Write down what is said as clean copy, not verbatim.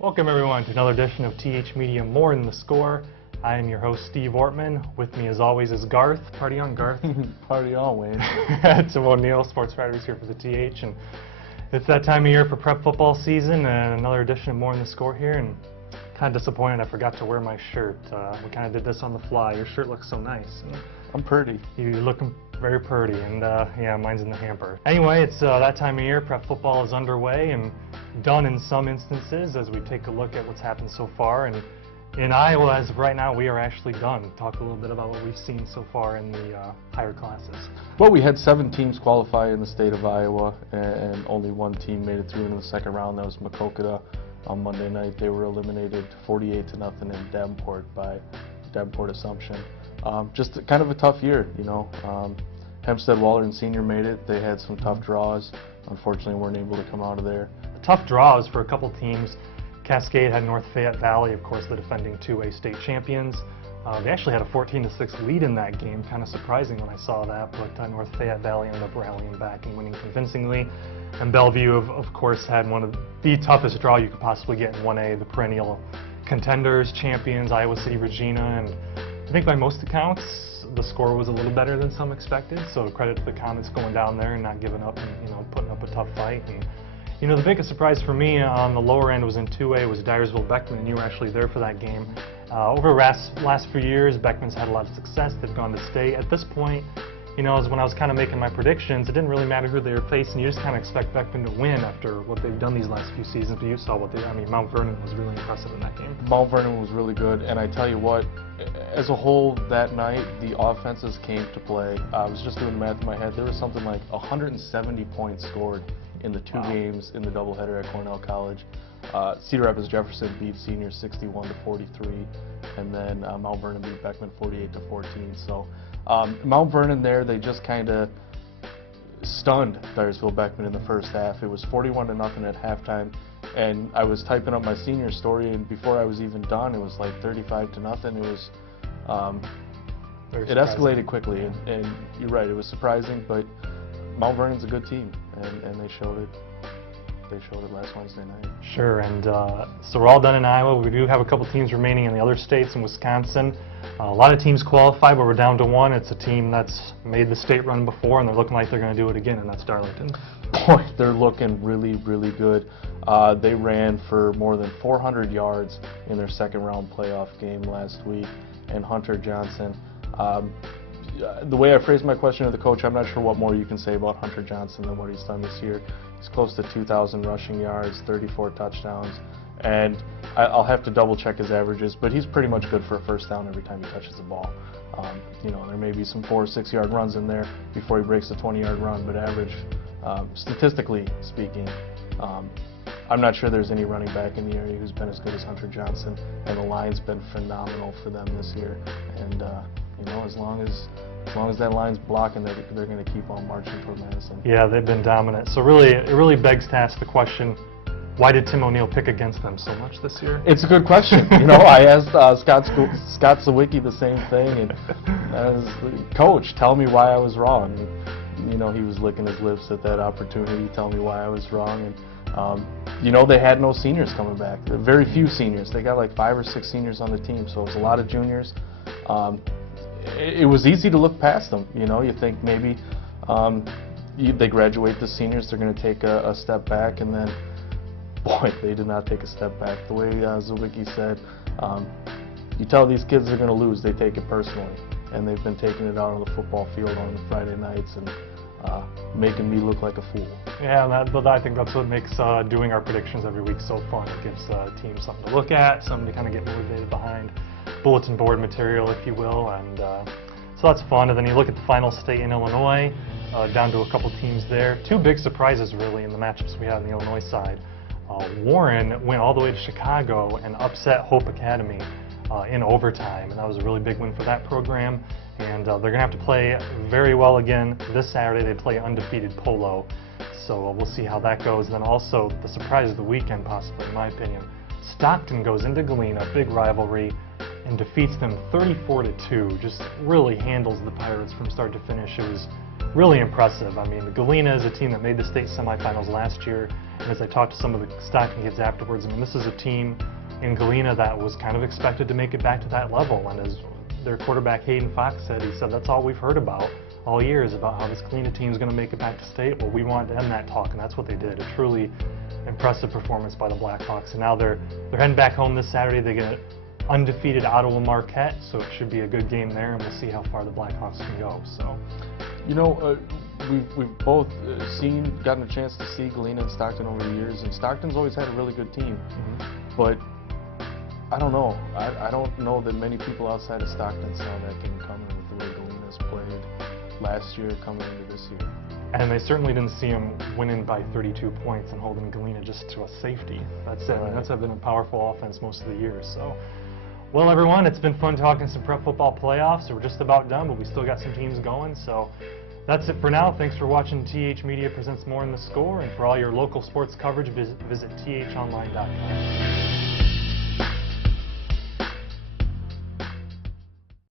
Welcome everyone to another edition of TH Media More Than the Score. I am your host Steve Ortman. With me as always is Garth. Party on, Garth. Party on, Wayne. Tim O'Neill, sports writer, here for the TH, and it's that time of year for prep football season and another edition of More Than the Score here. And kind of disappointed I forgot to wear my shirt. We kind of did this on the fly. Your shirt looks so nice. I'm pretty. You're looking very pretty, and yeah, mine's in the hamper. Anyway, it's that time of year. Prep football is underway and done in some instances as we take a look at what's happened so far. And in Iowa, as of right now, we are actually done. Talk a little bit about what we've seen so far in the higher classes. Well, we had 7 teams qualify in the state of Iowa, and only one team made it through into the second round. That was Makokata. On Monday night, they were eliminated 48-0 in Davenport by Davenport Assumption. Just kind of a tough year, you know. Hempstead, Waller, and Senior made it. They had some tough draws. Unfortunately, weren't able to come out of there. Tough draws for a couple teams. Cascade had North Fayette Valley, of course, the defending 2A state champions. They actually had a 14-6 lead in that game. Kind of surprising when I saw that, but North Fayette Valley ended up rallying back and winning convincingly. And Bellevue, of course, had one of the toughest draw you could possibly get in 1A, the perennial contenders, champions, Iowa City Regina. And I think by most accounts, the score was a little better than some expected. So credit to the Comets going down there and not giving up and, you know, putting up a tough fight. And you know, the biggest surprise for me on the lower end was in 2A was Dyersville-Beckman, and you were actually there for that game. Over the last few years, Beckman's had a lot of success. They've gone to state. At this point, you know, when I was kind of making my predictions, it didn't really matter who they were facing. You just kind of expect Beckman to win after what they've done these last few seasons. But you saw what I mean, Mount Vernon was really impressive in that game. Mount Vernon was really good, and I tell you what, as a whole that night, the offenses came to play. I was just doing the math in my head. There was something like 170 points scored in the 2 games in the doubleheader at Cornell College. Cedar Rapids Jefferson beat Senior 61-43, and then Mount Vernon beat Beckman 48-14. So Mount Vernon there, they just kind of stunned Dyersville-Beckman in the first half. It was 41-0 at halftime, and I was typing up my Senior story, and before I was even done, it was like 35-0. It was it escalated quickly, and you're right, it was surprising, but Mount Vernon's a good team, and they showed it. They showed it last Wednesday night. Sure, and so we're all done in Iowa. We do have a couple teams remaining in the other states in Wisconsin. A lot of teams qualify, but we're down to one. It's a team that's made the state run before, and they're looking like they're going to do it again, and that's Darlington. Boy, they're looking really, really good. They ran for more than 400 yards in their second round playoff game last week, and Hunter Johnson. The way I phrased my question to the coach, I'm not sure what more you can say about Hunter Johnson than what he's done this year. He's close to 2,000 rushing yards, 34 touchdowns, and I'll have to double check his averages, but he's pretty much good for a first down every time he touches the ball. You know, there may be some 4 or 6 yard runs in there before he breaks a 20-yard run, but average, statistically speaking, I'm not sure there's any running back in the area who's been as good as Hunter Johnson, and the line's been phenomenal for them this year. And you know, as long as that line's blocking, they're going to keep on marching toward Madison. Yeah, they've been dominant. So really, it really begs to ask the question, why did Tim O'Neill pick against them so much this year? It's a good question. You know, I asked Scott Sawicki the same thing, and as coach, tell me why I was wrong. And, you know, he was licking his lips at that opportunity to tell me why I was wrong. And you know, they had no seniors coming back. There were very few seniors. They got like 5 or 6 seniors on the team, so it was a lot of juniors. It was easy to look past them. You know, you think maybe they graduate the seniors, they're going to take a step back, and then, boy, they did not take a step back. The way Zawicki said, you tell these kids they're going to lose, they take it personally, and they've been taking it out on the football field on the Friday nights and making me look like a fool. Yeah, but I think that's what makes doing our predictions every week so fun. It gives teams something to look at, something to kind of get motivated behind. Bulletin board material, if you will, and so that's fun. And then you look at the final state in Illinois, down to a couple teams there. 2 big surprises, really, in the matchups we had on the Illinois side. Warren went all the way to Chicago and upset Hope Academy in overtime, and that was a really big win for that program. And they're going to have to play very well again this Saturday. They play undefeated Polo, so we'll see how that goes. And then also the surprise of the weekend, possibly, in my opinion. Stockton goes into Galena, big rivalry, and defeats them 34-2. Just really handles the Pirates from start to finish. It was really impressive. I mean, Galena is a team that made the state semifinals last year, and as I talked to some of the Stockton kids afterwards, I mean, this is a team in Galena that was kind of expected to make it back to that level, and as their quarterback Hayden Fox said, he said, that's all we've heard about all year is about how this Galena team is going to make it back to state. Well, we wanted to end that talk, and that's what they did. A truly impressive performance by the Blackhawks, and now they're heading back home this Saturday. They get an undefeated Ottawa Marquette, so it should be a good game there, and we'll see how far the Blackhawks can go. So, you know, we've both gotten a chance to see Galena and Stockton over the years, and Stockton's always had a really good team, but I don't know. I don't know that many people outside of Stockton saw that game coming with the way Galena's played last year coming into this year. And they certainly didn't see them winning by 32 points and holding Galena just to a safety. That's it. Right. That's been a powerful offense most of the year. So, well, everyone, it's been fun talking some prep football playoffs. We're just about done, but we still got some teams going. So that's it for now. Thanks for watching. TH Media presents More in the Score, and for all your local sports coverage, visit thonline.com.